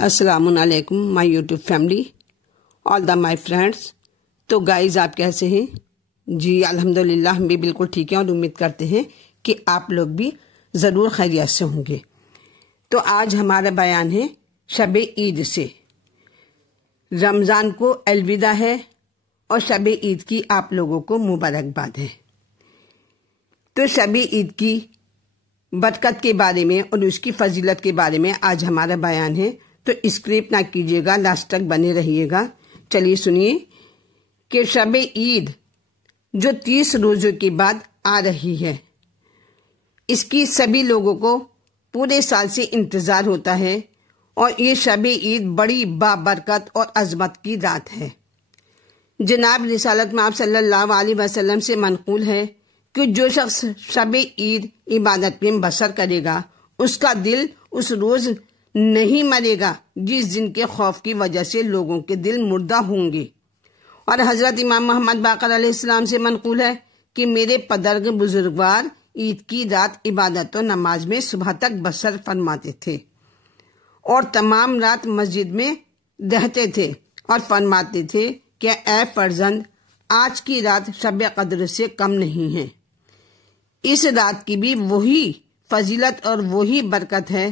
السلام علیکم مائی YouTube family, all the my friends. تو گائز آپ کیسے ہیں؟ جی الحمدللہ ہم بھی بالکل ٹھیک ہیں اور امید کرتے ہیں کہ آپ لوگ بھی ضرور خیریت سے ہوں گے۔ تو آج ہمارا بیان ہے شب عید سے۔ رمضان کو الوداع ہے اور شب عید کی آپ لوگوں کو مبارکباد ہے۔ تو شب عید کی برکت کے بارے میں اور اس کی فضیلت کے بارے میں آج ہمارا بیان ہے، تو اسکرپ نہ کیجیے گا، لاسٹ تک بنے رہیے گا۔ چلیے سنیے کہ شب عید جو 30 روزوں کے بعد آ رہی ہے، اس کی سبھی لوگوں کو پورے سال سے انتظار ہوتا ہے، اور یہ شب عید بڑی بابرکت اور عظمت کی رات ہے۔ جناب رسالت مآب صلی اللہ علیہ وسلم سے منقول ہے کہ جو شخص شب عید عبادت میں بسر کرے گا، اس کا دل اس روز نہیں مرے گا جس دن کے خوف کی وجہ سے لوگوں کے دل مردہ ہوں گے۔ اور حضرت امام محمد باقر علیہ السلام سے منقول ہے کہ میرے پدرگ بزرگوار عید کی رات عبادت و نماز میں صبح تک بسر فرماتے تھے، اور تمام رات مسجد میں رہتے تھے اور فرماتے تھے کہ اے فرزند، آج کی رات شب قدر سے کم نہیں ہے۔ اس رات کی بھی وہی فضیلت اور وہی برکت ہے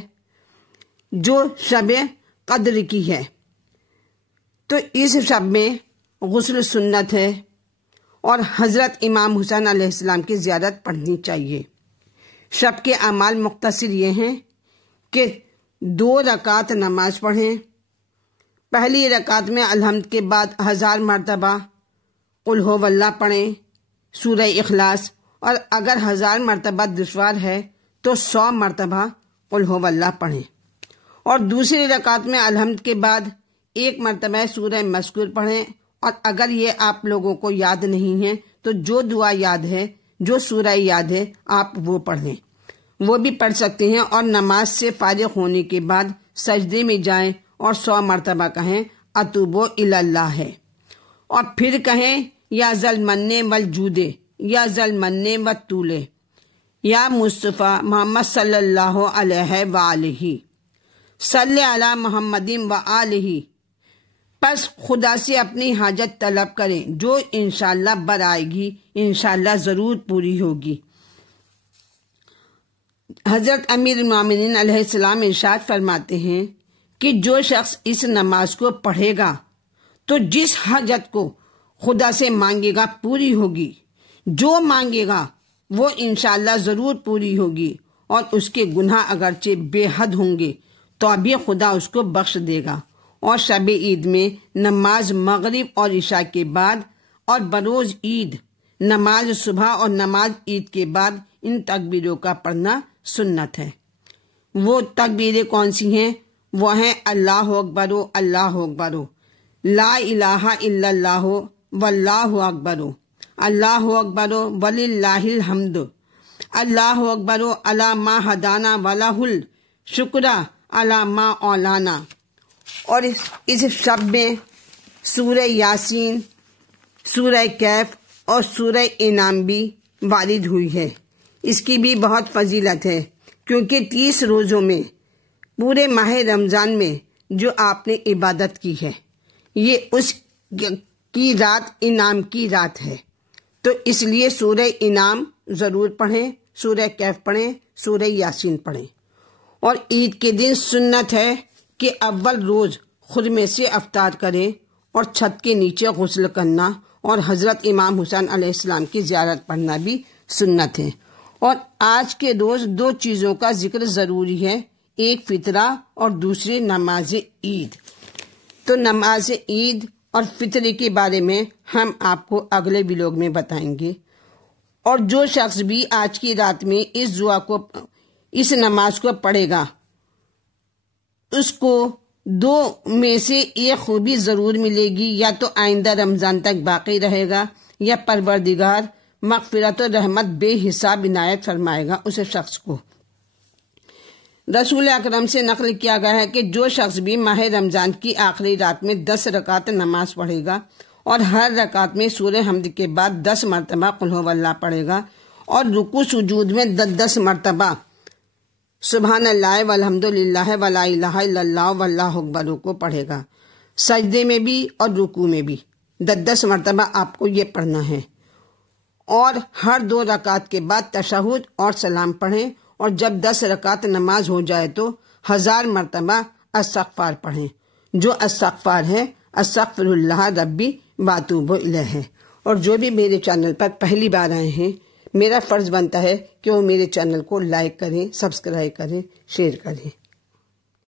جو شب قدر کی ہے۔ تو اس شب میں غسل سنت ہے، اور حضرت امام حسین علیہ السلام کی زیارت پڑھنی چاہیے۔ شب کے اعمال مختصر یہ ہیں کہ 2 رکعت نماز پڑھیں۔ پہلی رکعت میں الحمد کے بعد 1000 مرتبہ قل ہو واللہ پڑھیں، سورہ اخلاص، اور اگر 1000 مرتبہ دشوار ہے تو 100 مرتبہ قل ہو واللہ پڑھیں۔ اور دوسری رکعت میں الحمد کے بعد 1 مرتبہ سورہ مذکور پڑھیں، اور اگر یہ آپ لوگوں کو یاد نہیں ہے تو جو دعا یاد ہے، جو سورہ یاد ہے، آپ وہ پڑھیں، وہ بھی پڑھ سکتے ہیں۔ اور نماز سے فارغ ہونے کے بعد سجدے میں جائیں اور 100 مرتبہ کہیں اتوب اللہ ہے، اور پھر کہیں یا ذل من والجود، یا ذل من والطول، یا مصطفیٰ محمد صلی اللہ علیہ وآلہ، صلی علی محمد وآلہ۔ پس خدا سے اپنی حاجت طلب کریں جو انشاءاللہ برآئے گی، انشاءاللہ ضرور پوری ہوگی۔ حضرت امیر المومنین علیہ السلام ارشاد فرماتے ہیں کہ جو شخص اس نماز کو پڑھے گا تو جس حاجت کو خدا سے مانگے گا پوری ہوگی، جو مانگے گا وہ انشاءاللہ ضرور پوری ہوگی، اور اس کے گناہ اگرچہ بے حد ہوں گے تو ابھی خدا اس کو بخش دے گا۔ اور شب عید میں نماز مغرب اور عشاء کے بعد اور بروز عید نماز صبح اور نماز عید کے بعد ان تکبیروں کا پڑھنا سنت ہے۔ وہ تکبیریں کون سی ہیں؟ وہ ہیں اللہ اکبر، اللہ اکبر، لا الہ الا اللہ، واللہ اکبر، اللہ اکبر وللہ الحمد، اللہ اکبر علی ما ہدانا ولہ الشکر علی ما اولانا۔ اور اس شب میں سورہ یاسین، سورہ کہف اور سورہ انعام بھی وارد ہوئی ہے۔ اس کی بھی بہت فضیلت ہے، کیونکہ 30 روزوں میں پورے ماہ رمضان میں جو آپ نے عبادت کی ہے، یہ اس کی رات انعام کی رات ہے۔ تو اس لیے سورہ انعام ضرور پڑھیں، سورہ کہف پڑھیں، سورہ یاسین پڑھیں۔ اور عید کے دن سنت ہے کہ اول روز خرمے سے افطار کریں اور چھت کے نیچے غسل کرنا، اور حضرت امام حسین علیہ السلام کی زیارت پڑھنا بھی سنت ہے۔ اور آج کے روز 2 چیزوں کا ذکر ضروری ہے، ایک فطرہ اور دوسری نماز عید۔ تو نماز عید اور فطرے کے بارے میں ہم آپ کو اگلے ویلاگ میں بتائیں گے۔ اور جو شخص بھی آج کی رات میں اس نماز کو پڑھے گا، اس کو 2 میں سے ایک خوبی ضرور ملے گی، یا تو آئندہ رمضان تک باقی رہے گا، یا پروردگار مغفرت و رحمت بے حساب عنایت فرمائے گا اس شخص کو۔ رسول اکرم سے نقل کیا گیا ہے کہ جو شخص بھی ماہ رمضان کی آخری رات میں 10 رکعت نماز پڑھے گا، اور ہر رکعت میں سورہ حمد کے بعد 10 مرتبہ قل ہو واللہ پڑھے گا، اور رکوع سجود میں 10 مرتبہ سبحان اللہ والحمدللہ ولا الہ الا اللہ واللہ اکبر کو پڑھے گا۔ سجدے میں بھی اور رکوع میں بھی 10 مرتبہ آپ کو یہ پڑھنا ہے، اور ہر 2 رکعت کے بعد تشہد اور سلام پڑھیں، اور جب 10 رکعت نماز ہو جائے تو 1000 مرتبہ استغفار پڑھیں، جو استغفار ہے استغفر اللہ ربی واتوب الیہ ہے۔ اور جو بھی میرے چینل پر پہلی بار آئے ہیں، میرا فرض بنتا ہے کہ وہ میرے چینل کو لائک کریں، سبسکرائب کریں، شیئر کریں۔